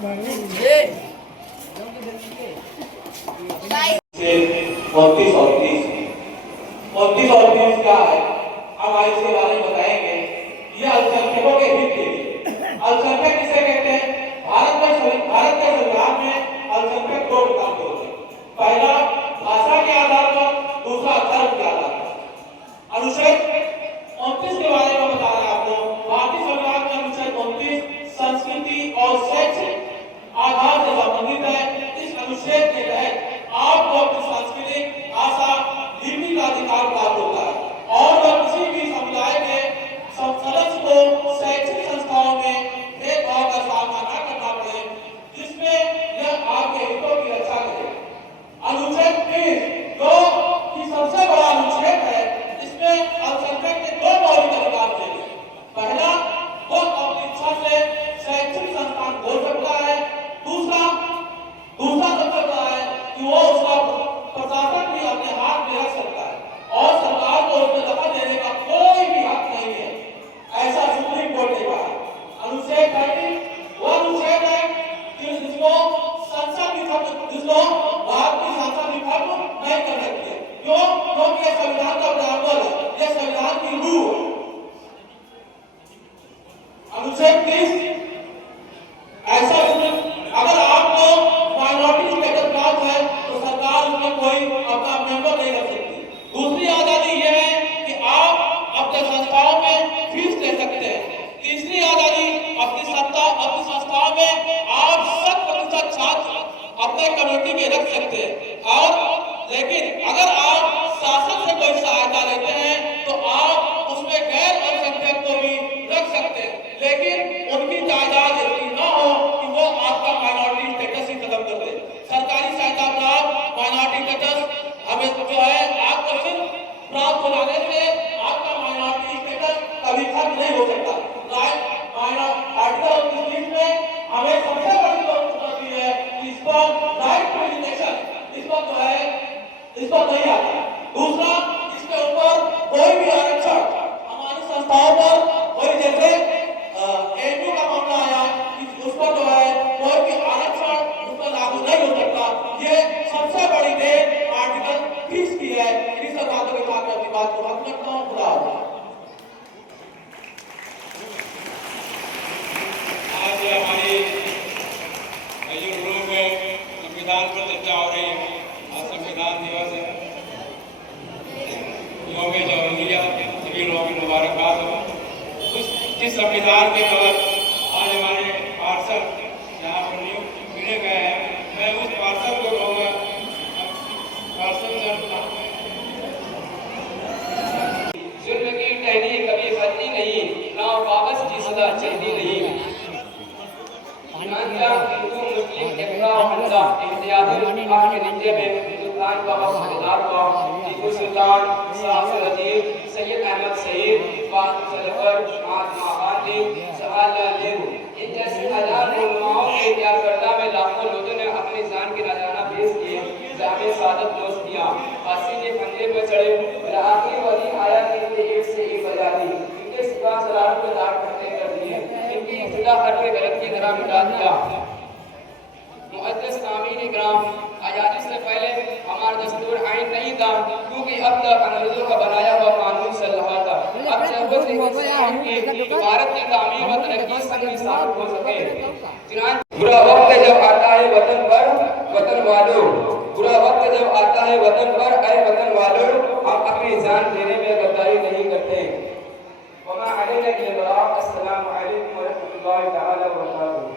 और 30 क्या है, अब आइए इसके बारे में बताएंगे। ये अल्पसंख्यकों के हित के लिए। अल्पसंख्यक किसे कहते हैं? भारत के संविधान में अल्पसंख्यक 2 प्रकार के होते हैं। पहला भाषा के आधार पर, दूसरा धर्म के आधार पर। अनुच्छेद 29 के बारे में बता रहे हैं आपको। भारतीय संविधान का अनुच्छेद 29 संस्कृति और शैक्षिक आधार से संबंधित है। इस अनुच्छेद के तहत आपको अपनी सांस्कृतिक भाषा लिपि का अधिकार प्राप्त होता है और वह किसी भी समुदाय के सदस्य को शैक्षिक संस्थाओं में भेदभाव का सामना न करना पड़े, जिसमें यह आपके हितों की रक्षा करे। अनुच्छेद 30 जो कि सबसे बड़ा अनुच्छेद है, इसमें अल्पसंख्यक के 2 मौलिक अधिकार दिए गए। पहला, वो अपनी इच्छा से शैक्षणिक संस्थान खोल सकता है। दूसरा सबसे बड़ा है कि वो उसका प्रशासन भी अपने हाथ में रख सकता है और सरकार को उसमें दखल देने का कोई भी हक नहीं है, ऐसा सुप्रीम कोर्ट ने कहा। अनुच्छेद 30 वो अनुच्छेद है जिसको संसद भी जिसको भारतीय संसद भी खत्म नहीं कर सकती है। क्यों? क्योंकि यह संविधान का प्रावधान है, यह संविधान की रूह है। अनुच्छेद 30 ऐसा अगर आपको माइनॉरिटी स्टेटस प्राप्त है तो सरकार उसमें कोई अपना मेंबर नहीं रख सकती। दूसरी आजादी यह है कि आप अपने संस्थाओं में फीस ले सकते हैं। तीसरी आजादी अपनी संस्थाओं में आप 100% छात्र अपने कम्युनिटी के रख सकते हैं। और लेकिन अगर आप शासन से कोई सहायता लेते हैं तो आप उसमें गैर अल्पसंख्यक को भी रख सकते हैं, लेकिन उनकी जायदाद इतनी न हो कि वो आपका माइनॉरिटी स्टेटस ही खत्म कर दे। सरकारी सहायता प्राप्त माइनॉरिटी स्टेटस हमें जो है आपको सिर्फ प्राप्त हो जाने से आपका माइनॉरिटी स्टेटस कभी खत्म नहीं हो सकता। आर्टिकल 29 में हमें सबसे बड़ी चुनौती है कि इस पर राइट टू एजुकेशन इसको जो है इसको नहीं आता। दूसरा, इसके ऊपर कोई भी आरक्षण हमारी संस्थाओं पर कोई जैसे एमयू का मामला आया, उसको जो है कोई भी आरक्षण उस पर लागू नहीं हो सकता। ये सबसे बड़ी देन आर्टिकल 30 की है। इन्हीं सब बातों के साथ अपनी बात को खत्म करता हूँ। खुदा आज हमारी रूम में संविधान पर चर्चा हो रही है। आज संविधान दिवस है, यौम जमहूरिया, सभी लोगों की मुबारकबाद हो। जिस संविधान के तहत आज हमारे पार्षद यहाँ पर नियुक्त चुने गए हैं, मैं उस पार्षद को कहूँगा, पार्षद जुल्म की टहनी कभी फलती नहीं, ना वापस की सदा चलती नहीं। हिंदू मुस्लिम इम्तियाज के नीचे में हिंदुस्तान का वफादार हुआ। टीपू सुल्तान, सैयद अहमद शहीद, महात्मा गांधी, जवाहरलाल नेहरू, इन जैसे हजार उलमाओं के त्यागकर्ता में लाखों लोगों ने अपनी जान के नजराना पेश किए, जामे सादत नोश किया, फांसी के फंदे पर चढ़े। आखिरी वली आया कि इनके एक से एक बजा दी, इनके सिवा सलाम को दाग खड़े कर दिए, इनकी इब्तिदा हर के गलत की तरह मिटा दिया। मुक़द्दस सामीन इकराम, आज़ादी से पहले हमारा दस्तूर आइन नहीं था, क्योंकि अब तक अंग्रेजों का बनाया हुआ कानून चल रहा था। अब जरूरत है कि भारत की तामीर व तरक्की संग साबित हो सके। बुरा वक्त जब आता है वतन पर, वतन वालों, बुरा वक्त जब आता है वतन पर, अरे वतन वालों, हम अपनी जान देने में गद्दारी नहीं करते। वमा अलैना इल्लल बलाग। अस्सलामु अलैकुम व रहमतुल्लाहि तआला व बरकातहू।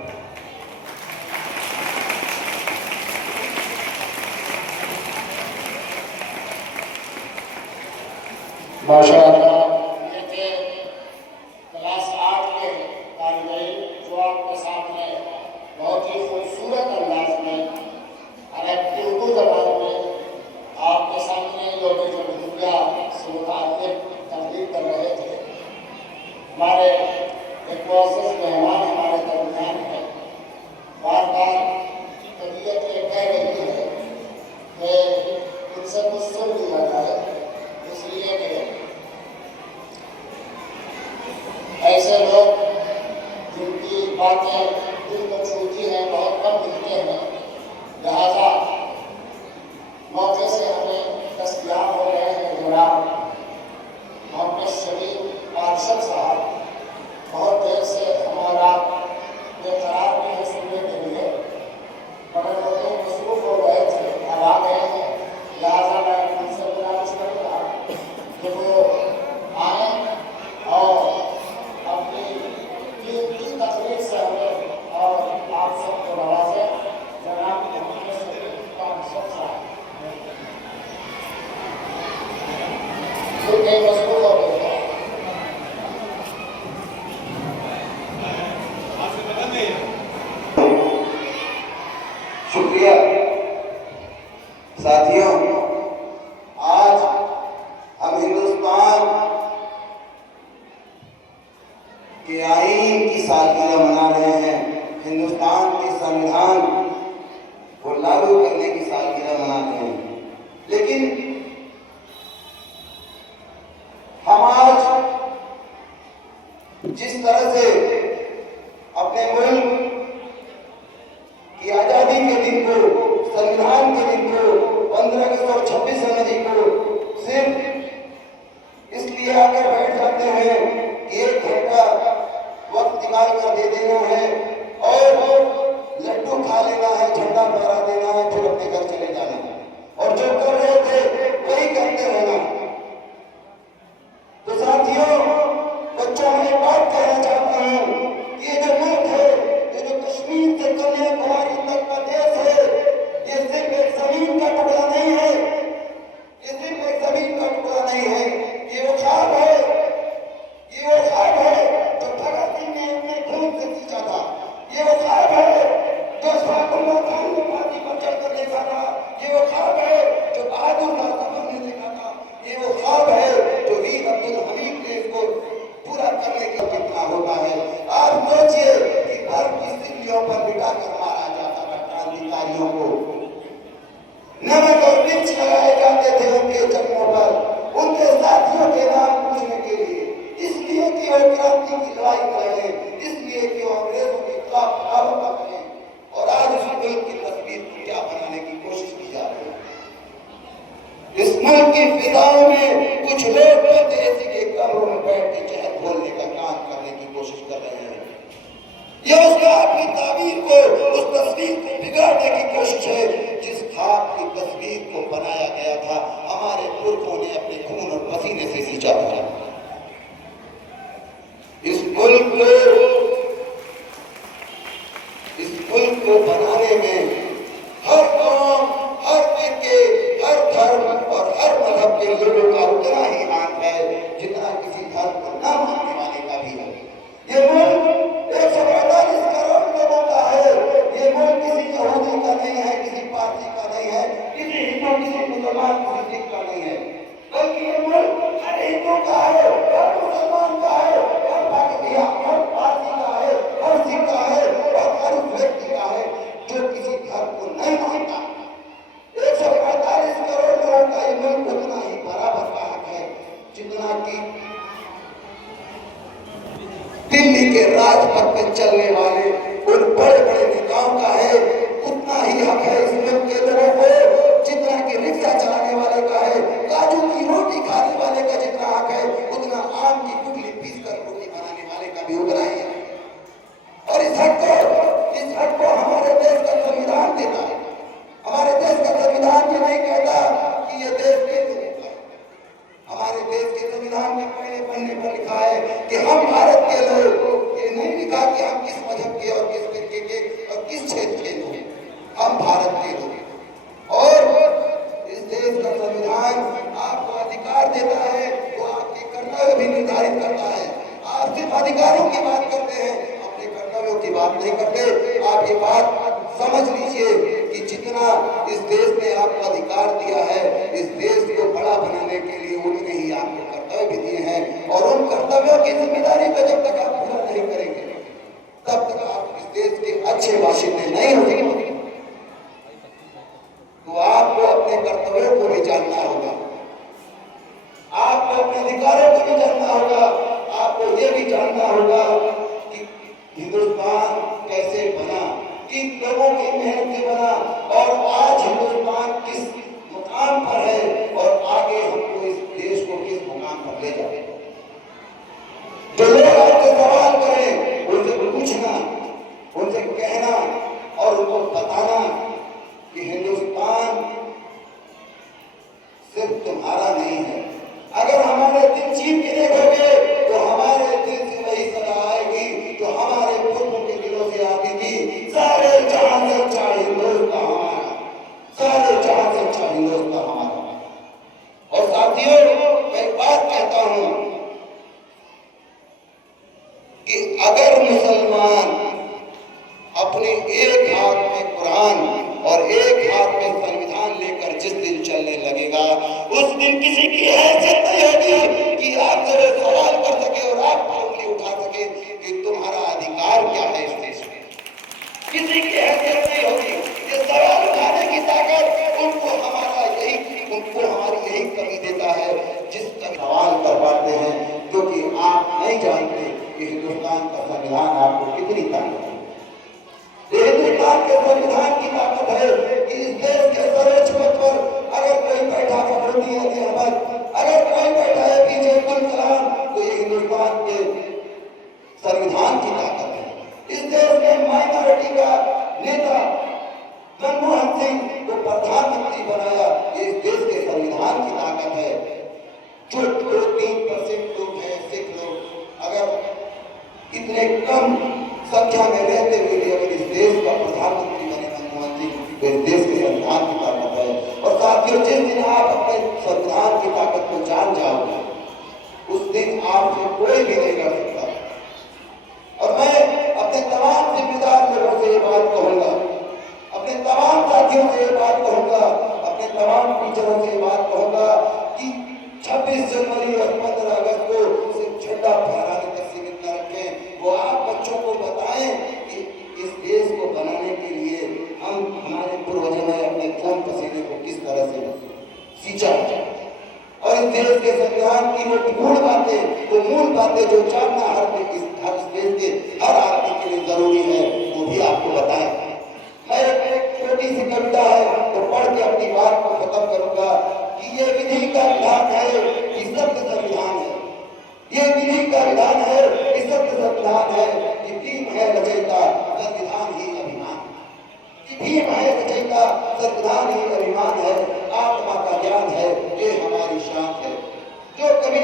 माशाअल्लाह, ये थे क्लास 8 के तालिब-इल्म जो आपके सामने बहुत ही खूबसूरत अंदाज में और उर्दू ज़बान में आपके सामने यौम जमहूरिया से मुताल्लिक़ तकरीर कर रहे थे। हमारे एक मुअज़्ज़ज़ मेहमान हमारे दरमियान हैं। बार बार तबीयत ये कह रही है कि उनसे कुछ सुन लिया जाए, इसलिए कि ऐसे लोग जिनकी बातें दिल को छूती हैं, बहुत कम मिलते हैं। लिहाजा मौके से हमें दस्तयाब हो रहे हैं जनाब मोहम्मद शरीफ पार्षद साहब। बहुत देर से हमारा बेकरार में है सुनने के लिए, मगर वो तो मसरूफ हो गए थे, अब आ गए हैं। लिहाजा मैं उनसे गुजारिश करूँगा कि वो आए और अपनी कीमती तकरीर से हमें और आप सबको नवाजे। जनाब मोहम्मद शरीफ पार्षद साहब मसरूफ हो गए। शुक्रिया साथियों, आज हम हिंदुस्तान के आईन की सालगिरह मना रहे हैं, हिंदुस्तान के संविधान को लागू करने की सालगिरह मना रहे हैं। लेकिन हम आज जिस तरह से अपने मुल्क की आजादी के दिन को, संविधान के दिन को, 15 अगस्त और 26 जनवरी को सिर्फ इसलिए आकर बैठ जाते हैं कि 1 घंटा वक्त निकाल कर दे देना है और लड्डू खा लेना है, झंडा फहरा देना है, फिर अपने घर चले जाना है और जो कर रहे थे वही करते रहना। तो साथियों, बच्चों में एक बात कहना चाहता हूँ कि ये जो मुल्क है, ये जो कश्मीर से कन्याकुमारी तक का देश है, ये सिर्फ एक जमीन का टुकड़ा नहीं है, ये सिर्फ एक जमीन का टुकड़ा नहीं है, ये वो ख्वाब है, ये वो ख्वाब है जो भगत सिंह ने अपने खून से खींचा था, ये वो ख्वाब है जो शाहकुल्ला खान ने फांसी पर चढ़कर देखा था, ये वो ख्वाब है जो बहादुर शाह ने देखा था, ये वो ख्वाब है जो वीर अब्दुल हमीद ने इसको पूरा करने का कितना होता है। आप सोचिए कि घर की सिल्लियों पर बिठाकर मारा जाता था क्रांतिकारियों को, नमक और मिर्च लगाए जाते थे उनके जख्मों पर, उनके साथियों के नाम पूछने के लिए, इसलिए कि वो क्रांति की लड़ाई लड़े, इसलिए कि वो अंग्रेजों के खिलाफ बगावत करें। और आज उस मुल्क की तस्वीर को क्या बनाने की कोशिश की जा रही है। इस मुल्क की फिजाओं में कुछ लोग परदेसी के कमरों में बैठ के चहल बोलने का काम करने की कोशिश कर रहे हैं। यह उसका अपनी ताबीर को, उस तस्वीर को बिगाड़ने की कोशिश है जिस ख्वाब की तस्वीर को बनाया गया था, हमारे पुरखों ने अपने खून और पसीने से सींचा था। इस मुल्क को बनाने में हर कौम, हर फिरके, हर धर्म और हर मजहब के लोगों का उतना ही हाथ है जितना किसी धर्म को न मानने वाले का भी है। ये मुल्क 145 करोड़ लोगों का है। ये मुल्क किसी यहूदी का नहीं है, किसी पारसी का नहीं है, किसी हिंदू, किसी मुसलमान, किसी सिख का नहीं है, बल्कि ये मुल्क हर हिंदू का है, हर मुसलमान का है, हर पारसी का है, हर सिख का है और हर उस व्यक्ति का है जो किसी धर्म को नहीं मानता। 145 करोड़ लोगों का ये मुल्क उतना ही बराबर का हक है जितना कि दिल्ली के राजपथ पे चलने वाले उन बड़े बड़े नेताओं का है। उतना ही हक है इस मुल्क के लोगों को जितना कि रिक्शा चलाने वाले का है, काजू की रोटी खाने वाले का जितना हक है, उतना आम की गुठली पीस कर रोटी बनाने वाले का भी उतना ही है। और इस हक को हमारे देश का संविधान देता है। हमारे देश का संविधान ये नहीं कहता कि ये देश के लोगों का है। हमारे देश के संविधान में पहले पन्ने पर लिखा है कि हम भारत के लोग, ये नहीं लिखा कि हम किस मजहब के और किस फिरके के और किस क्षेत्र के लोग, हम भारत के लोग। और इस देश का संविधान आपको अधिकार देता है, वो आपके कर्तव्य भी निर्धारित करता है। आप सिर्फ अधिकारों की बात करते हैं, अपने कर्तव्यों की बात नहीं करते। आप ये बात समझ लीजिए कि जितना इस देश ने आपको अधिकार दिया है, इस देश को बड़ा बनाने के लिए उतने ही आपको कर्तव्य भी दिए हैं। और उन कर्तव्यों की जिम्मेदारी को जब तक आप पूरा नहीं करेंगे, तब तक आप इस देश के अच्छे बाशिंदे नहीं होंगे। तो आपको अपने कर्तव्यों को भी जानना होगा, आपको अपने अधिकारों को भी जानना होगा, आपको ये भी जानना होगा कि हिंदुस्तान कैसे बना लोगों की मेहनत से बना और आज हिंदुस्तान किस मुकाम पर है और आगे हमको इस देश को किस मुकाम पर ले जाए। जो लोग आपसे सवाल करें उनसे पूछना, उनसे कहना और उनको बताना कि हिंदुस्तान सिर्फ तुम्हारा नहीं है। अगर हमारे दिल चीर के देखोगे तो हमारे दिल से वही सदा आएगी जो हमारे पूर्वों के दिलों से आती थी, सारे जहां से अच्छा हिंदुस्तान हमारा, सारे जहां से अच्छा हिंदुस्तान हमारा। और साथियों, मैं एक बात कहता हूं कि अगर मुसलमान अपने एक हाथ में कुरान और एक हाथ में संविधान लेकर जिस दिन चलने लगेगा, उस दिन किसी की हैसियत नहीं होगी कि आपसे वो सवाल कर सके और आप उंगली उठा सके कि तुम्हारा अधिकार क्या है इस देश में। किसी की हैसियत नहीं होगी। ये सवाल उठाने की ताकत उनको हमारी यही कमी देता है, जिस तक सवाल कर पाते हैं, क्योंकि आप नहीं जानते कि हिंदुस्तान का संविधान आपको कितनी ताकत है। हिंदुस्तान के संविधान की ताकत है कि इस देश के सर्वोच्च पद पर अगर कोई बैठा फखरुद्दीन अली अहमद, अगर कोई बैठा है पीछे अब्दुल कलाम, तो ये हिंदुस्तान के संविधान की ताकत है। इस देश में माइनॉरिटी का नेता मनमोहन सिंह को प्रधानमंत्री बनाया, ये इस देश के संविधान की ताकत है। जो 3% लोग हैं सिख लोग, अगर इतने कम संख्या में रहते हुए भी अगर इस देश का प्रधानमंत्री बने मनमोहन सिंह, तो इस देश के संविधान की ताकत है। और साथियों, जिस दिन आप अपने संविधान की ताकत को जान जाओगे, उस दिन आपसे कोई भी नहीं कर सकता। और मैं अपने तमाम जिम्मेदार लोगों से ये बात कहूंगा, अपने तमाम साथियों से ये बात कहूंगा, अपने तमाम टीचरों से ये बात कहूंगा कि 26 जनवरी और 15 अगस्त को सिर्फ झंडा फहराने तक सीमित न रखें। वो आप बच्चों को बताएं कि इस देश को बनाने के लिए हमारे पूर्वजों ने अपने खून पसीने को किस तरह से सींचा, और इस देश के संविधान की वो मूल बातें जो जानना हर देश के हर आदमी के लिए जरूरी है, वो भी आपको बताएं। मैं एक छोटी सी कविता है तो पढ़ के अपनी बात को खत्म करूंगा कि ये विधि का विधान है कि सत्य संविधान है, ये विधि का विधान है कि सत्य संविधान है, कि भीम है रचयिता संविधान ही अभिमान, कि भीम है रचयिता संविधान ही अभिमान है, आत्मा का ज्ञान है ये हमारी शान है। जो कभी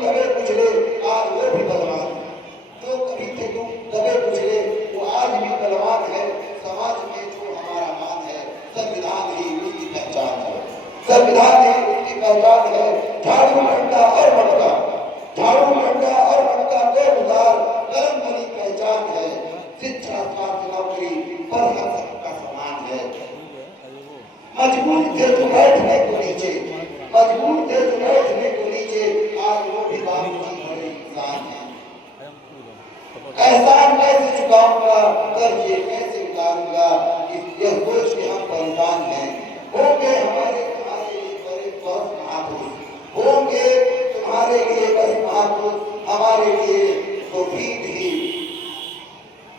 दबे कुचले आज वो भी बलवान है, जो कभी दबे कुचले वो आज भी बलवान है। समाज में जो हमारा मान है, संविधान ही उसकी पहचान है, संविधान ही उसकी पहचान है। झाड़ू डंडा और मटका, झाड़ू डंडा और मटका दो गुजार, कलम बनी पहचान है। शिक्षा स्वास्थ्य नौकरी पर हम सबका समान है। मजबूर थे जो बैठने को नीचे, मजबूर थे जो बैठने को नीचे, आज वो भी बाबू जी बड़े इंसान है। एहसान कैसे चुकाऊंगा, कर्ज ये कैसे उतारूंगा, यह सोच के हम परेशान हैं। होंगे हमारे तुम्हारे लिए बड़े बहुत महापुरुष, होंगे तुम्हारे लिए बड़े महापुरुष, हमारे लिए तो भीम ही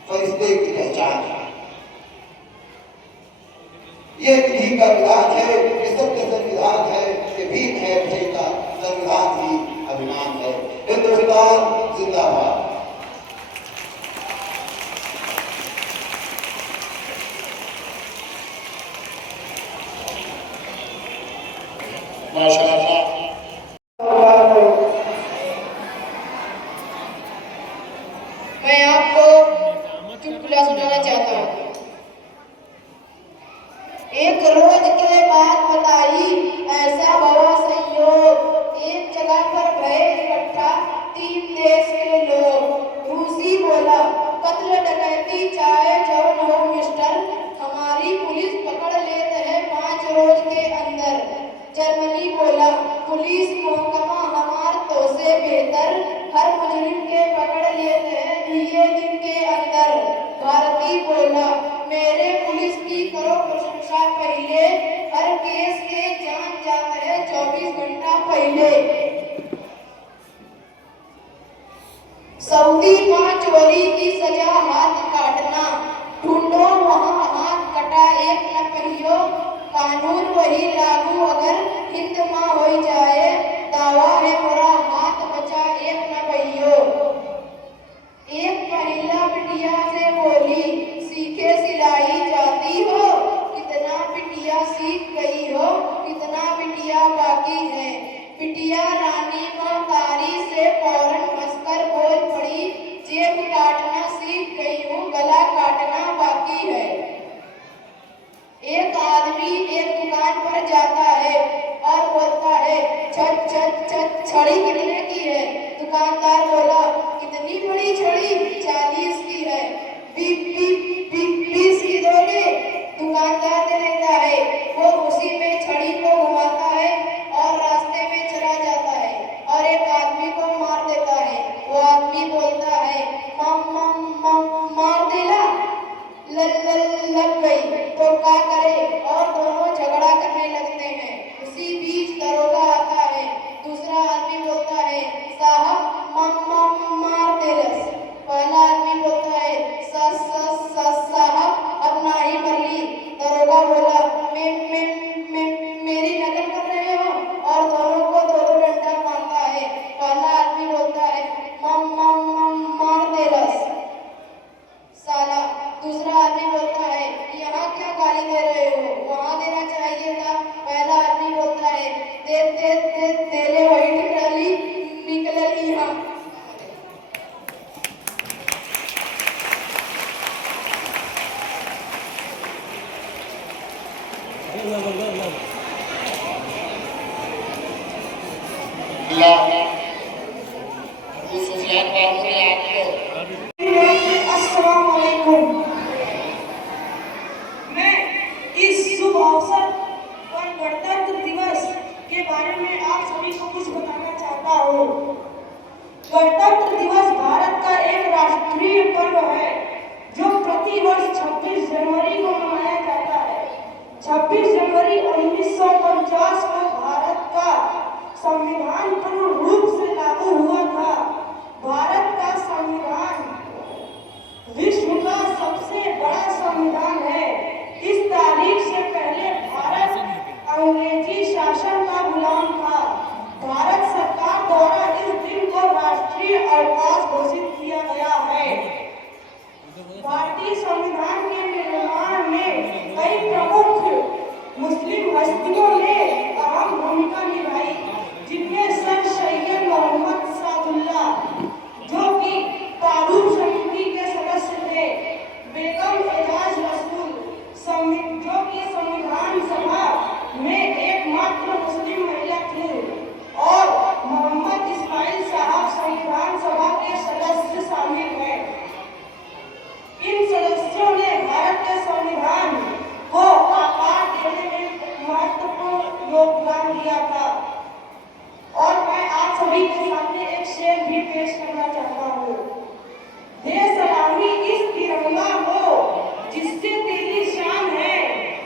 फरिश्ते की पहचान है। ये विधि का विधान है, ये सत्य संविधान है, ये भीम है रचयिता संविधान ही अभिमान है। हिंदुस्तान जिंदाबाद। माशाअल्लाह। मैं आपको चुटकुला सुनाना चाहता हूँ। एक रोज के बाद बताई ऐसा हुआ संयोग, एक जगह पर भये इकट्ठा 3 देश के लोग। रूसी बोला, कत्ल डकैती चाहे जौन हो मिस्टर, हमारी पुलिस पकड़ लेते हैं 5 रोज के अंदर। जर्मनी बोला, पुलिस महकमा हमार तो से बेहतर, हर मुजरिम के पकड़ लेते हैं 2 दिन के अंदर। भारती बोला, मेरे पुलिस की करो प्रशंसा पहले, हर केस के जान जाते हैं 24 घंटा पहले। सऊदी 5 वरी की सजा हाथ काटना, ढूंढो वहाँ हाथ कटा एक न पहियो, कानून वही लागू अगर हिंद माँ हो जाए, दावा है मोरा हाथ बचा एक न पहियो। एक महिला बिटिया से बोली, सीखे सिलाई जाती हो, कितना बिटिया सीख गई हो, कितना बिटिया बाकी है। बिटिया रानी माँ तारी से फौरन हंसकर बोल पड़ी, जेब काटना सीख गई हूँ, गला काटना बाकी है। एक आदमी एक दुकान पर जाता है और बोलता है, छत छत छत छड़ी कितने की है? दुकानदार बोला, कितनी बड़ी छड़ी? 40 की है। 20 की दोगे? दुकानदार दे देता है। वो उसी में छड़ी को घुमाता है और रास्ते में चला जाता है और एक आदमी को मार देता है। वो आदमी बोलता है, मार देला, लग गई तो क्या करे? और दोनों झगड़ा करने लगते हैं। उसी बीच दरोगा आता है। दूसरा आदमी बोलता है, साहब मार देलस। पहला आदमी बोलता है, साहब अब ना ही मरली। दरोगा बोला, मेरी नकल कर रहे हो? और दोनों को दो डंडा मारता है। पहला आदमी बोलता है, मार देलस साला। दूसरा आदमी बोलता है, यहाँ क्या गाली दे रहे हो? वहाँ देना चाहिए था। पहला आदमी बोलता है, दे ले वही निकली यहाँ। अबू सुफियान बाबू ने आपको अस्सलाम वालेकुम। मैं इस शुभ अवसर पर गणतंत्र दिवस के बारे में आप सभी को कुछ बताना चाहता हूँ। गणतंत्र दिवस भारत का एक राष्ट्रीय पर्व है जो प्रतिवर्ष 26 जनवरी को मनाया जाता है। 26 जनवरी 1950 को भारत का संविधान पूर्ण रूप से लागू हुआ था। भारत का संविधान विश्व का सबसे बड़ा संविधान है। इस तारीख से पहले भारत अंग्रेजी शासन का गुलाम था। भारत सरकार द्वारा इस दिन को राष्ट्रीय अवकाश घोषित किया गया है। भारतीय संविधान के निर्माण में कई प्रमुख मुस्लिम हस्तियों ने अहम भूमिका निभाई, जिनमें सर सैयद मोहम्मद सादुल्ला जो कि तारूफ समिति के सदस्य थे, बेगम एजाज रसूल जो कि संविधान सभा में एकमात्र मुस्लिम महिला थी, और मोहम्मद इस्माइल साहब संविधान सभा के सदस्य शामिल हैं। इन सदस्यों ने भारत के संविधान को आकार देने में महत्वपूर्ण योगदान दिया था। और मैं आप सभी के सामने एक शेर भी पेश करना चाहता हूँ। दे सलामी इस तिरंगा को जिससे तेरी शान है,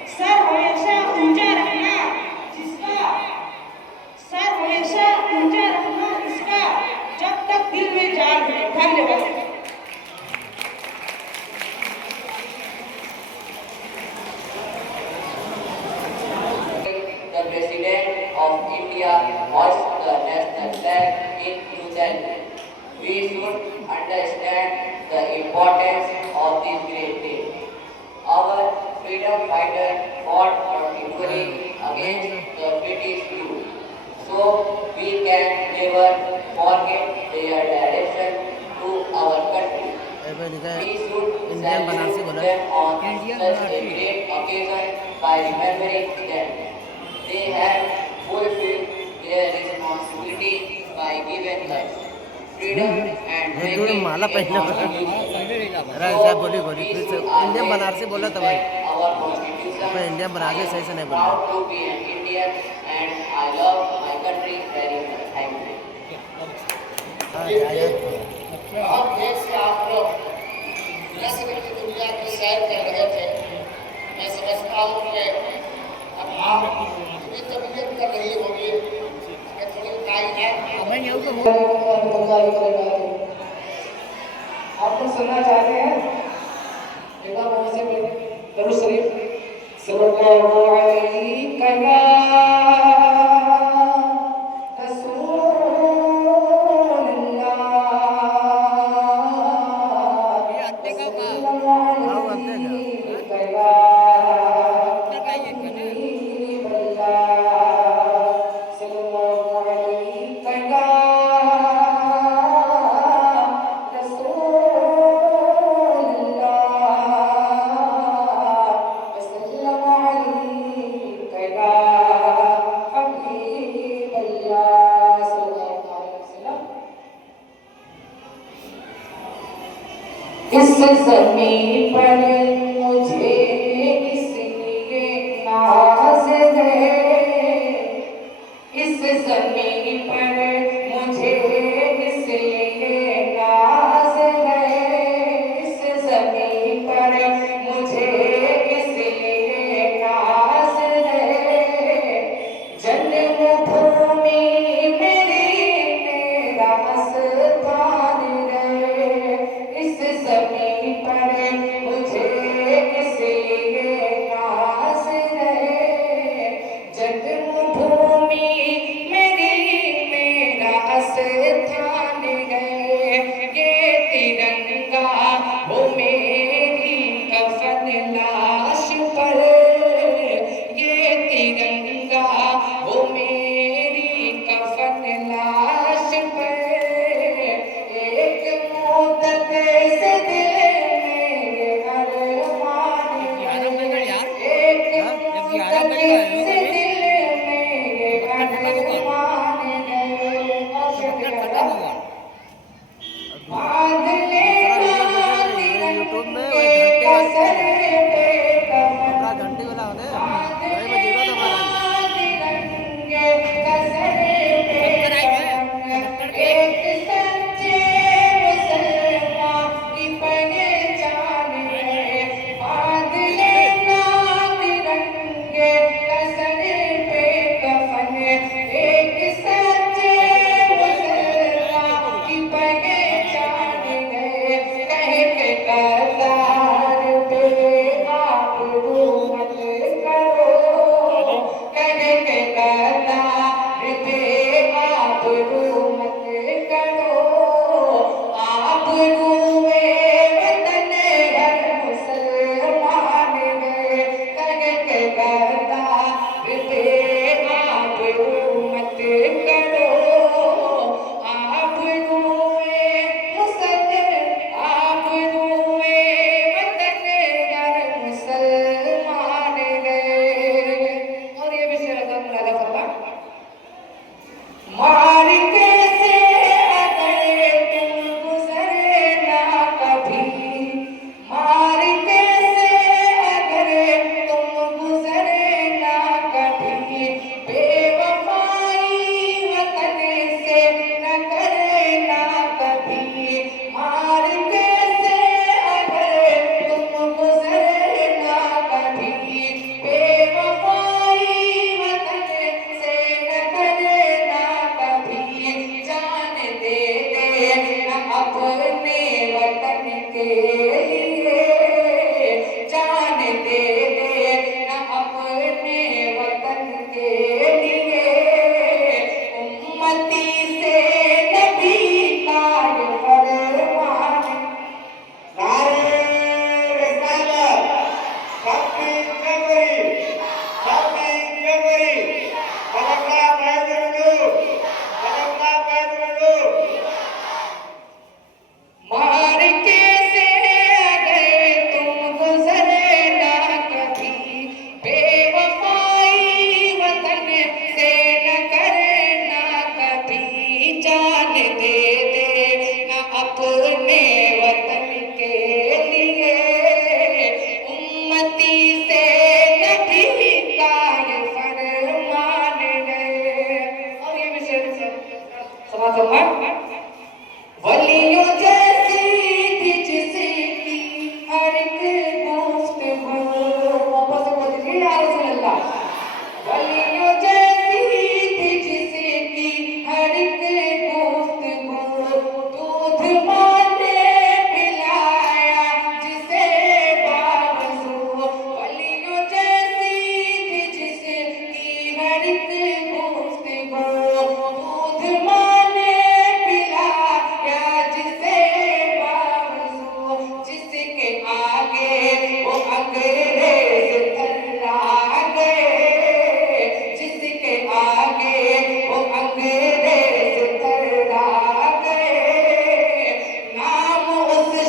सर हमेशा ऊंचा रखना जिसका, सर हमेशा ऊंचा रखना इसका, जब तक दिल में जान है। धन्यवाद। The President of India hoists the national flag in New Delhi. We should understand the importance of this great day. Our freedom fighters fought continually against the British rule, so we can never forget their direction to our country. We should salute them on such a great occasion by remembering them. They have fulfilled their responsibility by giving us freedom and making माला पहनना अरे ऐसा बोली फिर से Indian Banarasi बोला था भाई, our constitution. मैं इंडियन बनारसी सही से नहीं बोला। Proud to be an Indian and I love my country very much. Thank you. और देश से आप लोग नस्ल की दुनिया की सैर कर रहे थे। मैं समझता हूँ कि अब आप इतनी तबीयत कर रही होगी कि थोड़ी उताई है। आपको सुनना चाहते हैं? एक बार वहां से दरूद शरीफ सल्लल्लाहु अलैहि या ये अंडे का का हाउ अंडे का अंडे का ये कने इस ज़मीन पर मुझे इसलिए नाज़ है, इस ज़मीन पर मुझे इसलिए नाज़ है, इस ज़मीन पर मुझे इसलिए नाज़ है, जन्मभूमि मेरी मेरा स्थान है, इस ज़मीन पर मुझे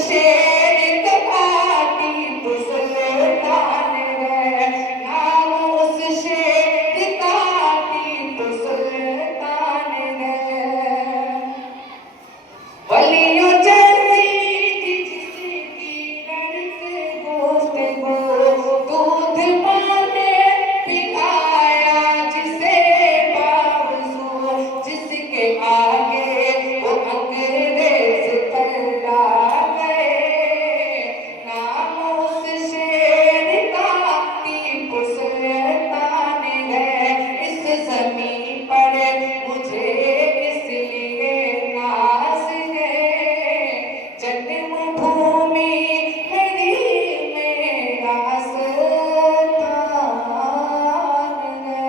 शेर का टीपू सुल्तान है, नाम उस शेर का टीपू सुल्तान है। वलियों जैसी थी जिसकी रड़क गुफ्तगू, दूध पाने पिलाया जिसे बावजू, जिसके आगे वो अंग्रेज तल्ला गए। नाम उस शेर का टीपू सुल्तान है। इस ज़मीं पर मुझे इसलिए नाज़ है, जन्मभूमि मेरी मेरा स्थान है।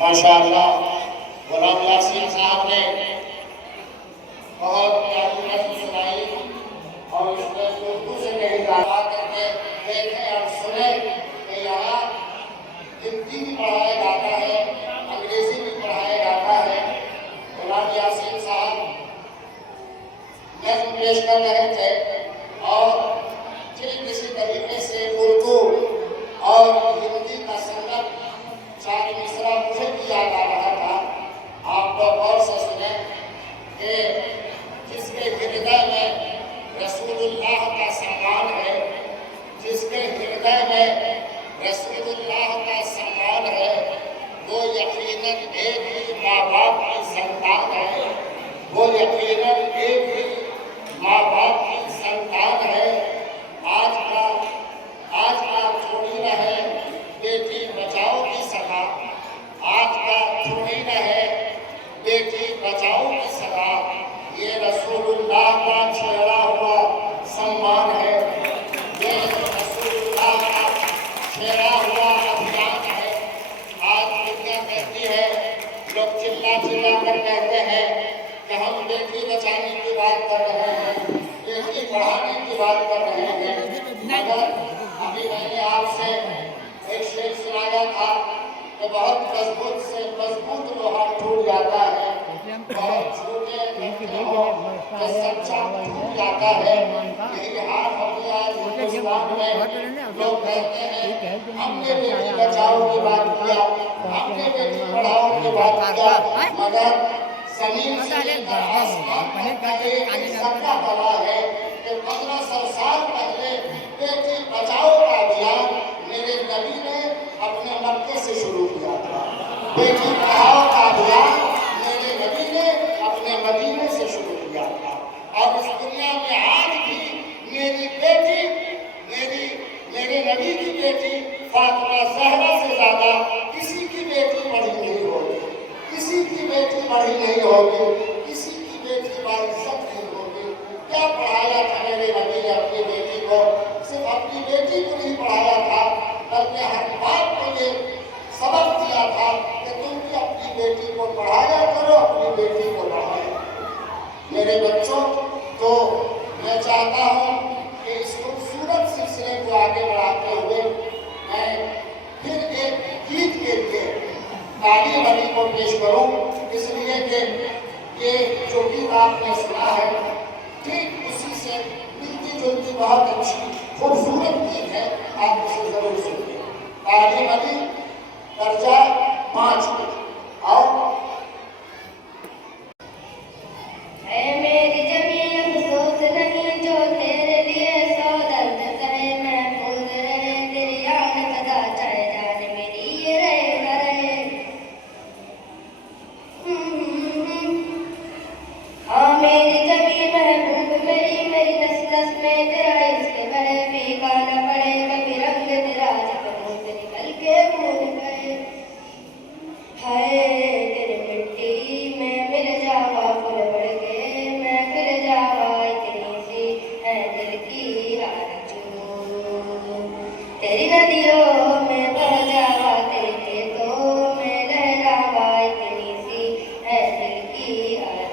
माशाअल्लाह गुलाम यासीन साहब ने बहुत प्यारी नज़्म सुनाई और उसने उर्दू से नहीं गाया करके देखें और सुने कि यहाँ हिंदी भी पढ़ाया जाता है, अंग्रेजी भी पढ़ाया जाता है। गुलाम यासीन साहब नज़्म पेश कर रहे थे और किसी तरीके से उर्दू और हिंदी का संगम चार मिसरा मुझे भी याद आ रहा था। आप तो गौर से सुने कि जिसके हृदय में रसूलुल्लाह का सम्मान है, जिसके हृदय में रसूलुल्लाह का सम्मान है, वो यकीनन एक ही माँ बाप की संतान है, वो यकीनन एक ही माँ बाप की संतान है। आज का थोड़ी न है बेटी बचाओ की सभा, आज का थोड़ी न है बेटी बचाओ की सभा, ये रसूलुल्लाह का छेड़ा हुआ सम्मान है, ये रसूलुल्लाह का छेड़ा हुआ अभियान है। आज दुनिया कहती है, लोग चिल्ला चिल्ला कर कहते हैं कि हम बेटी बचाने की बात कर रहे हैं, बेटी पढ़ाने की बात कर रहे हैं, मगर अभी मैंने आपसे एक शेर सुनाया था कि बहुत मजबूत से मजबूत लोहा टूट जाता है, बहुत छोटे तो सच्चा टूट जाता है। यही हाल हो गया हिंदुस्तान में। लोग कहते हैं हमने बेटी बचाओ की बात किया, हमने बेटी पढ़ाओ की बात किया, मगर जमीन से लेकर आसमान तक एक सबका गवाह है कि 1500 साल पहले बेटी बचाओ का अभियान मेरे नबी ने अपने मक्के से शुरू किया था। बेटी पढ़ाओ का अभियान मेरे नबी ने अपने मदीने से शुरू किया था। और इस दुनिया में आज भी मेरी बेटी, मेरे नबी की बेटी फातिमा ज़हरा से ज़्यादा किसी की बेटी पढ़ी नहीं होगी, किसी की बेटी पढ़ी नहीं होगी, किसी की बेटी बाइज्जत नहीं होगी। क्या पढ़ाया था मेरे नबी ने अपनी बेटी को? सिर्फ अपनी बेटी को नहीं पढ़ाया था, बल्कि हर बाप को ये सबक दिया था कि तुम भी अपनी बेटी को पढ़ाया करो, अपनी बेटी को पढ़ाया। मेरे बच्चों, तो मैं चाहता हूँ कि इस खूबसूरत सिलसिले को आगे बढ़ाते हुए मैं फिर एक गीत के लिए ताली अली को पेश करूं, इसलिए कि ये जो गीत आपने सुना है ठीक उसी से मिलती जुलती बहुत अच्छी खूबसूरत गीत है, आप उसे जरूर सुनिए। ताली अली दर्जा 5 आओ। मेरी जमीन अफसोस नहीं जो तेरे लिए सौ दर्द सहे, महफूज रहे तेरी याद सदा, चाहे जान मेरी ये रहे न रहे। मेरी जमीन महबूब मेरी नस नस में तेरा इश्क बहे, फीका न पड़े कभी रंग तेरा, जब मुँह से निकल के भूल गए। हाय तेरी मिट्टी में मिल जावा फूल बढ़ के, मैं फिर जावा इतनी सी है दिल की आरज़ू। तेरी नदियों में बह जावा, तेरे खेतों में लहरावा, इतनी सी है दिल की आरज़ू।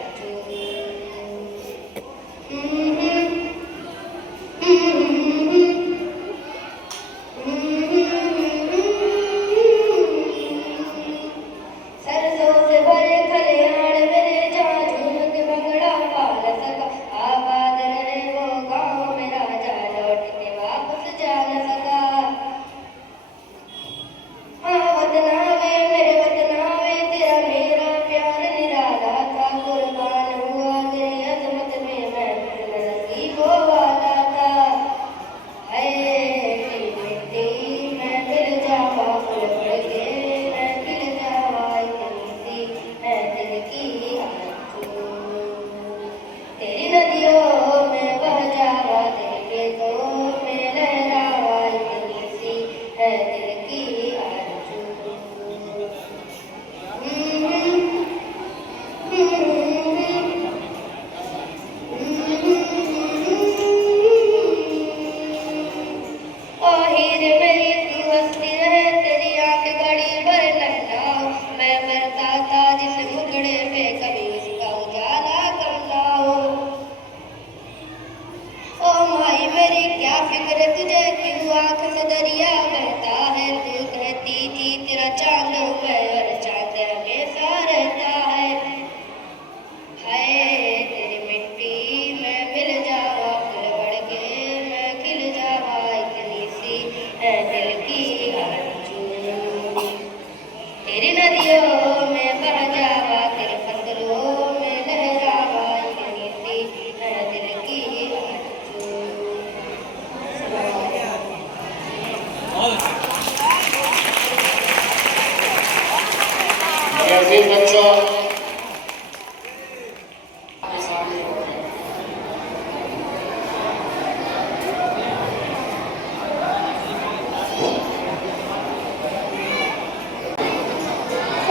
मेरे अजीज बच्चों,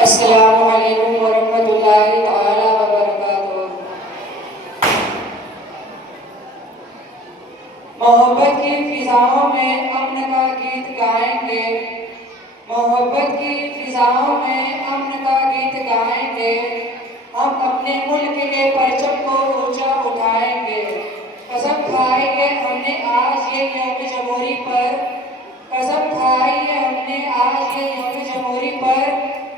अस्सलामु अलैकुम वरहमतुल्लाहि तआला व बरकातुहू। मोहब्बत की फिजाओं में अमन का गीत गाएंगे, मोहब्बत की फिजाओं में अमन का गीत गाएंगे, हम अपने मुल्क के परचम को ऊंचा उठाएंगे। कसम खाई है हमने आज ये यौम जमहूरी पर, कसम खाई है हमने आज ये यौम जमहूरी पर,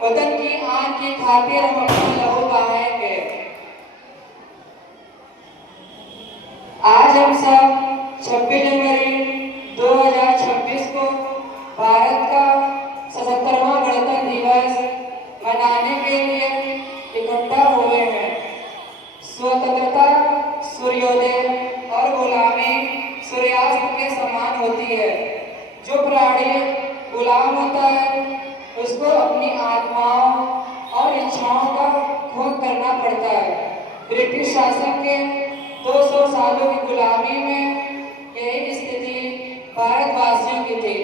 वतन की आन की खातिर हम अपना लहू बहाएंगे। आज हम सब 26 जनवरी 2026 को भारत का 77वां गणतंत्र दिवस मनाने के लिए इकट्ठा हुए हैं। स्वतंत्रता सूर्योदय और गुलामी सूर्यास्त के समान होती है। जो प्राणी गुलाम होता है उसको अपनी आत्माओं और इच्छाओं का खून करना पड़ता है। ब्रिटिश शासन के 200 सालों की गुलामी में यही स्थिति भारतवासियों की थी।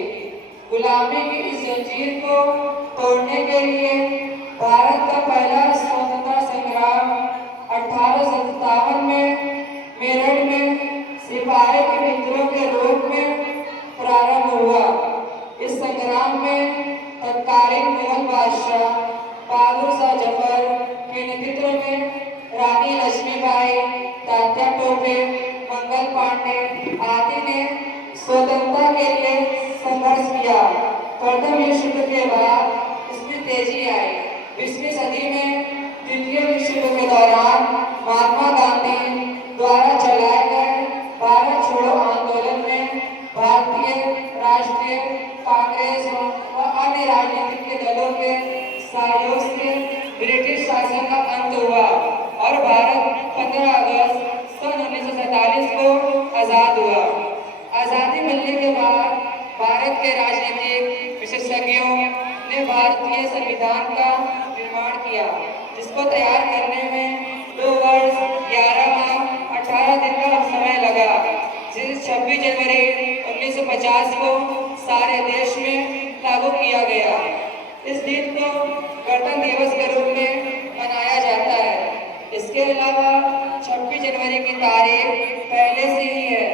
गुलामी की इस जंजीर को तोड़ने के लिए भारत का पहला स्वतंत्रता संग्राम 1857 में मेरठ में सिपाही के विद्रोह के रूप में प्रारंभ हुआ। इस संग्राम में तत्कालीन मुगल बादशाह बहादुर शाह जफर के नेतृत्व में रानी लक्ष्मीबाई, तात्या टोपे, मंगल पांडे आदि ने स्वतंत्रता के लिए संघर्ष किया। प्रथम विश्व युद्ध के बाद इसमें तेजी आई। 20वीं सदी में द्वितीय विश्व युद्ध के दौरान महात्मा गांधी द्वारा चलाए गए भारत छोड़ो आंदोलन में भारतीय राष्ट्रीय कांग्रेस व अन्य राजनीतिक दलों के सहयोग से ब्रिटिश शासन का अंत हुआ और भारत 15 अगस्त सन 1947 को आजाद हुआ। आजादी मिलने के बाद भारत के राजनीतिक विशेषज्ञों ने भारतीय संविधान का निर्माण किया, जिसको तैयार करने में 2 वर्ष 11 माह 18 दिन का समय लगा। जिस 26 जनवरी 1950 को सारे देश में लागू किया गया। इस दिन को गणतंत्र दिवस के रूप में मनाया जाता है। इसके अलावा 26 जनवरी की तारीख पहले से ही है,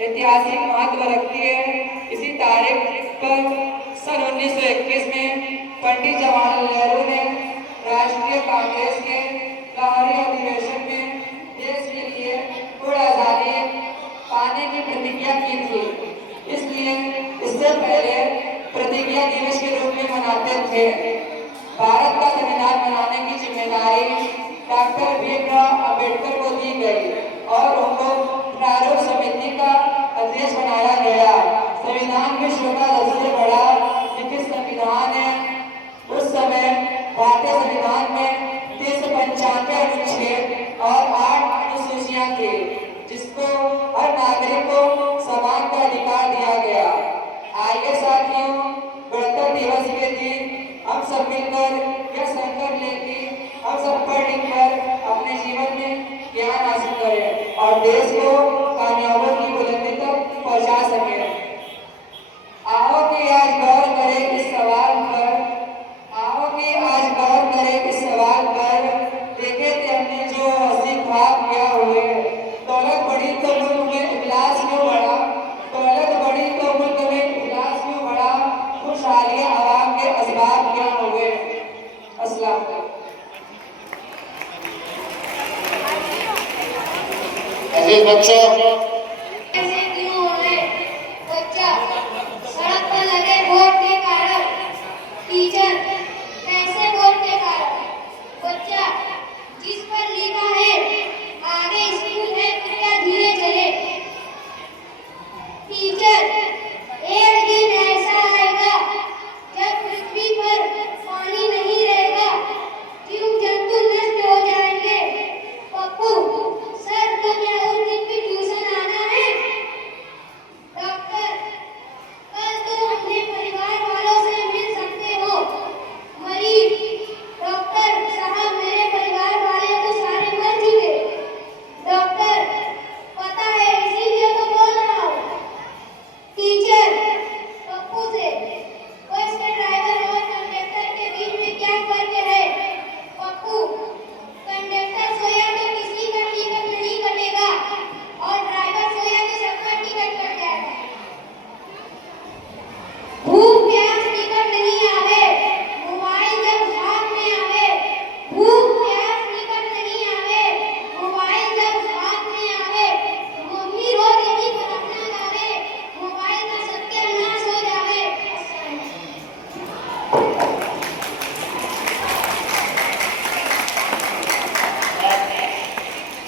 ऐतिहासिक महत्व रखती है। इसी तारीख पर सन 1921 में पंडित जवाहरलाल नेहरू ने राष्ट्रीय कांग्रेस के लाहौरी अधिवेशन में देश के लिए पूर्ण आजादी पाने की प्रतिज्ञा की थी। इसलिए इससे पहले प्रतिज्ञा दिवस के रूप में मनाते थे। भारत का संविधान बनाने की जिम्मेदारी डॉक्टर भीमराव अम्बेडकर को दी गई और उनको प्रारूप समिति का अध्यक्ष बनाया गया। संविधान विश्व का सबसे बड़ा लिखित संविधान है। उस समय भारतीय संविधान में 395 अनुच्छेद और 8 अनुसूचियां थी, जिसको हर नागरिक को समान का अधिकार दिया गया। आइए साथियों, गणतंत्र दिवस के दिन हम सब मिलकर यह संकल्प लें कि हम सब पढ़ लिख कर अपने जीवन में ज्ञान हासिल करें और देश को कामयाबों की बुलंदी तक पहुंचा सकें। आओ कि आज गौर करें इस सवाल पर, आओ कि आज गौर करें इस सवाल पर। देखे थे हमने जो हंसी ख्वाब किया हुए, दौलत बढ़ी तो मुल्क में इखलास क्यों बढ़ा, दौलत बढ़ी तो मुल्क में इखलास क्यों बढ़ा, खुशहाली आवाम के असबाब क्या हुए। अस्सलाम वालेकुम। अजीज बच्चों, ऐसे क्यों हो रहे बच्चा, सड़क पर लगे बोर्ड के कारण, टीचर कैसे बोर्ड के कारण, बच्चा जिस पर लिखा है आगे स्कूल है कृपया धीरे चले, टीचर एक दिन ऐसा आएगा जब पृथ्वी पर पानी नहीं रहेगा, जीव जंतु नष्ट हो जाएंगे, पप्पू सर तो क्या उस दिन भी ट्यूशन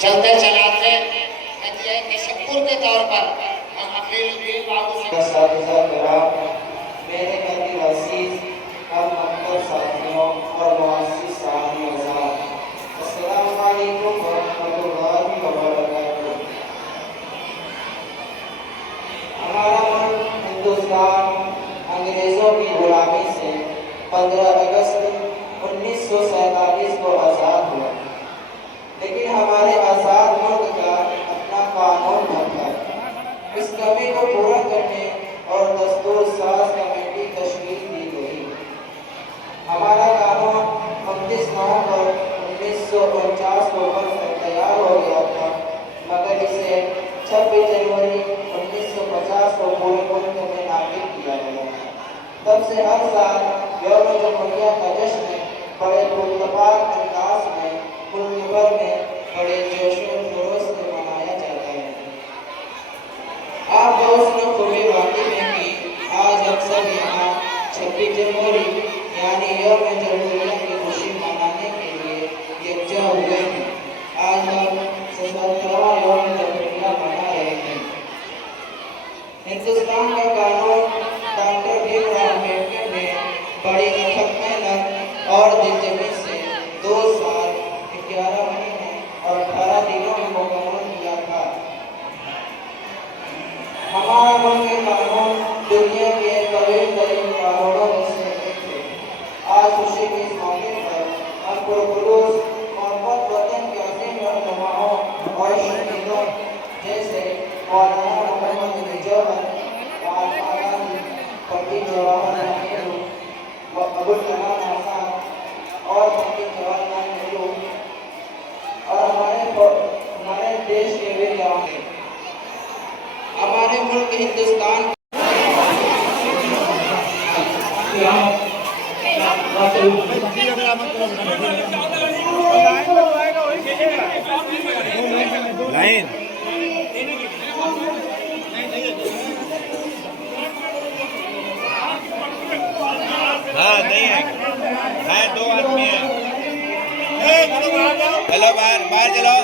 चलते चलाते हदिया तशक्कुर के तौर पर हम अखिल उद्दीन बाबू से मेरे कदीर अजीज और मकदर साथियों और मुअज़्ज़िज़ साहिबान, अस्सलामु अलैकुम व रहमतुल्लाहि व बरकातुहू। हमारा मुल्क हिंदुस्तान अंग्रेजों की गुलामी से 15 अगस्त 1947 को आज़ाद हुआ, लेकिन हमारे आज़ाद मुल्क का अपना कानून न था। इस कमी को पूरा करने और दस्तूर साज कमेटी तश्कील दी गई। हमारा कानून 29 नवंबर 1949 को तैयार हो गया था, मगर इसे 26 जनवरी 1950 को पूरे मुल्क में नाफिज किया गया। तब से हर साल यौम जमहूरिया का जश्न बड़े पुरतपाक अंदाज में मुल्क भर में बड़े जोश व खरोश से मनाया जाता है। आप दोस्त लोग खूबी वाकिफ हैं कि आज हम सब यहाँ 26 जनवरी यानी यौम जमहूरिया की खुशी मनाने के लिए यकजा हुए हैं। आज हम 77वां यौम जमहूरिया मना रहे हैं। हिंदुस्तान का कानून डॉक्टर भीमराव अम्बेडकर ने बड़ी अथक मेहनत और दिलजमी से 2 साल 11 महीने और 18 दिनों में मुकम्मल किया था। हमारा मुल्क के कानून दुनिया के तवील तरीन कानूनों में से एक है। आज खुशी के इस मौके पर हम पुरखुलूस मोहब्बत वतन के अजीम रहनुमाओं और शहीदों जैसे मौलाना मोहम्मद अली जौहर, महात्मा गांधी, पंडित जवाहरलाल नेहरू, अबुल कलाम आजाद और पंडित जवाहरलाल नेहरू और हमारे देश के वीर जवान हैं। हमारे मुल्क हिंदुस्तान लाइन हाँ नहीं है, 2 आदमी है। चलो बाहर चलो।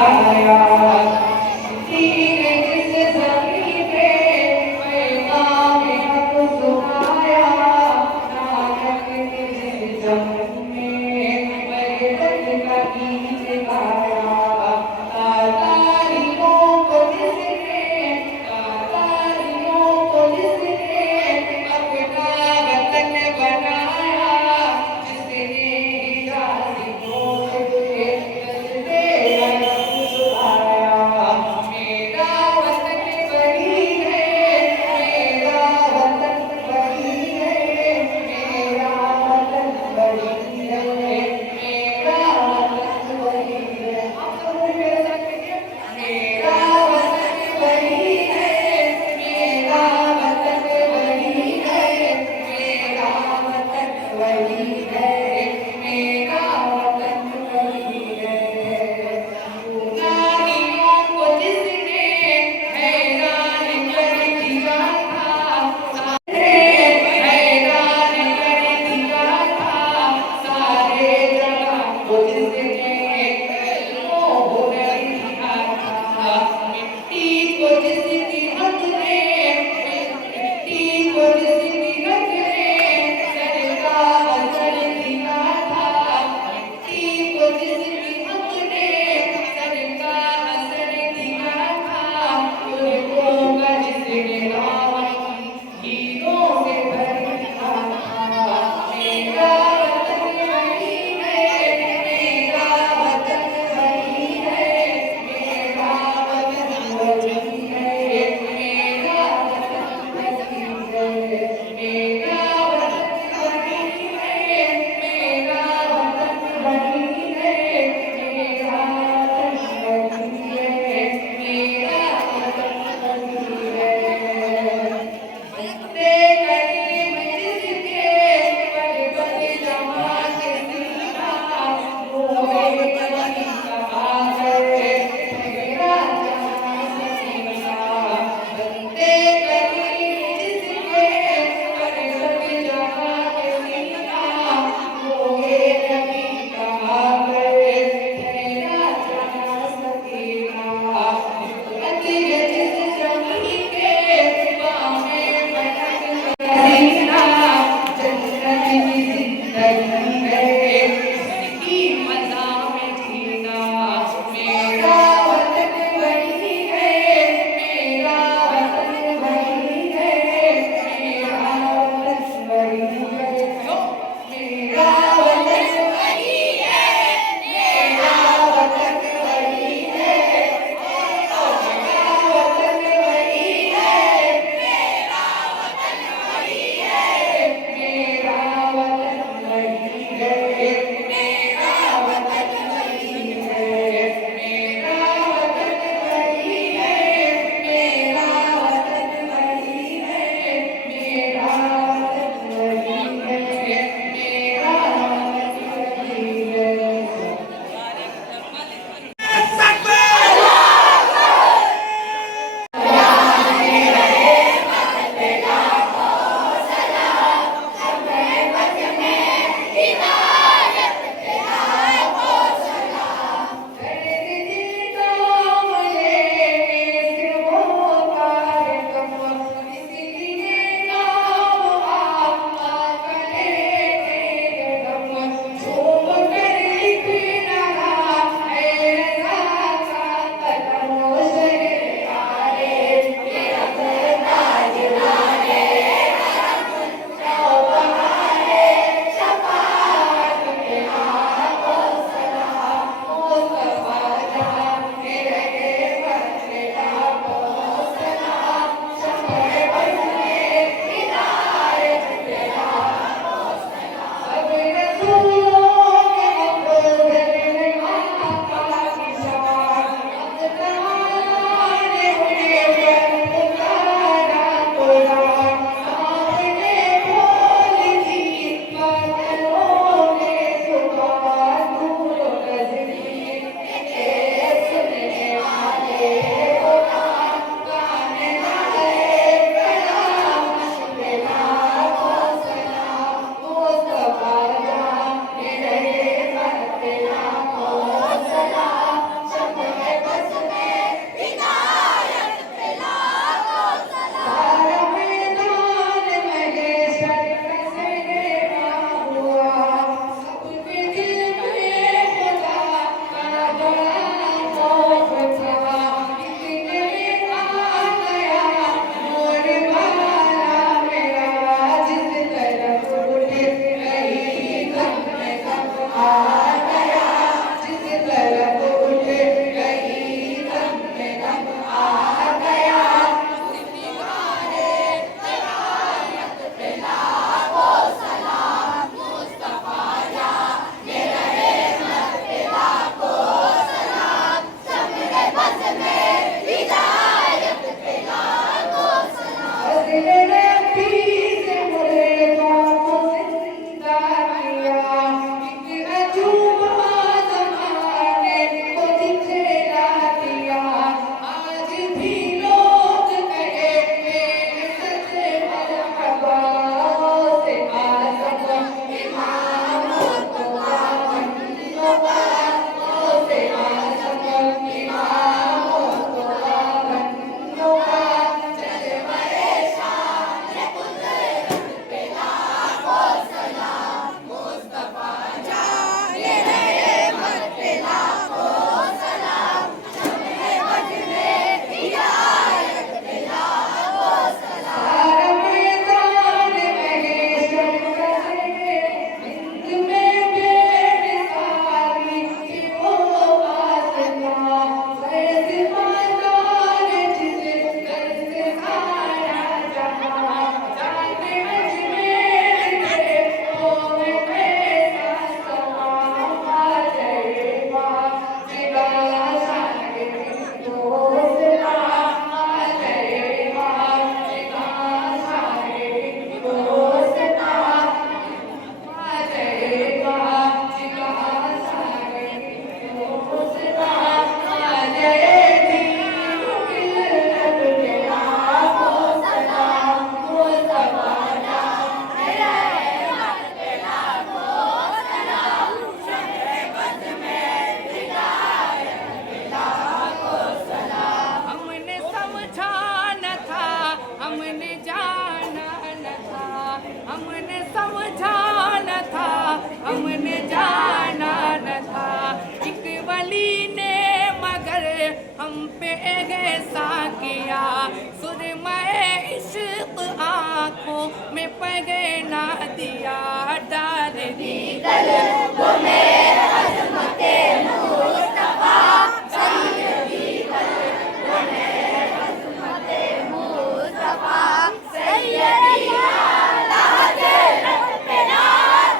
लाया तीर जिस जमीन पे पैगाम हक सुनाया नानक जिस जमीन में मदद का गीत गाया तालियों को जिसने अपना वतन बनाया जिसने गाजियों से दर्दे अलम सुनाया मेरा वतन बड़ी है मेरा वतन बड़ी है मेरा वतन बड़ी है मेरा वतन बड़ी है आप सब मेरे साथ कहिए मेरा वतन बड़ी है मेरा वतन बड़ी है मेरा वतन बड़ी है मेरा वतन बड़ी है नानियों को जिसने हैरान कर दिया था हैरान कर दिया था सारे जहां को जिसने हुनर दिया था मिट्टी को जिसकी हक ने मिट्टी को जिसकी हक ने सर का असर दिया गे साकिया सुरमए इश्क आँखों में पगे ना दिया डाल दी कल्बों में अज़मते मुस्तफा सैयदी कल्बों में अज़मते मुस्तफा सैयदी आला के रब्बना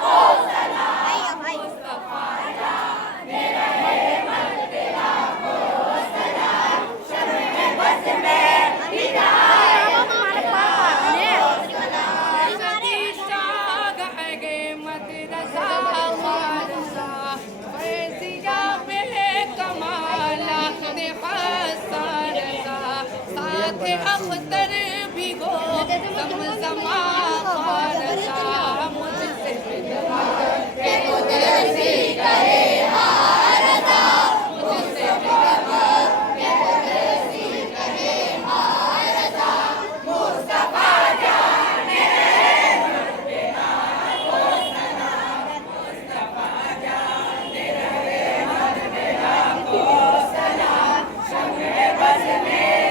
को सलाम मुस्तफा जाने रहे मत तेरा को सलाम शम्मे बस में हिदायत अख्तर भी गो समझमा खारसा मुझसे के कुदरती करे हारदा मुझसे के कुदरती करे हारदा मुस्तफा जाने मर्दना को सलाम मुस्तफा जाने रहे मर्दना को सलाम शम्मे बस में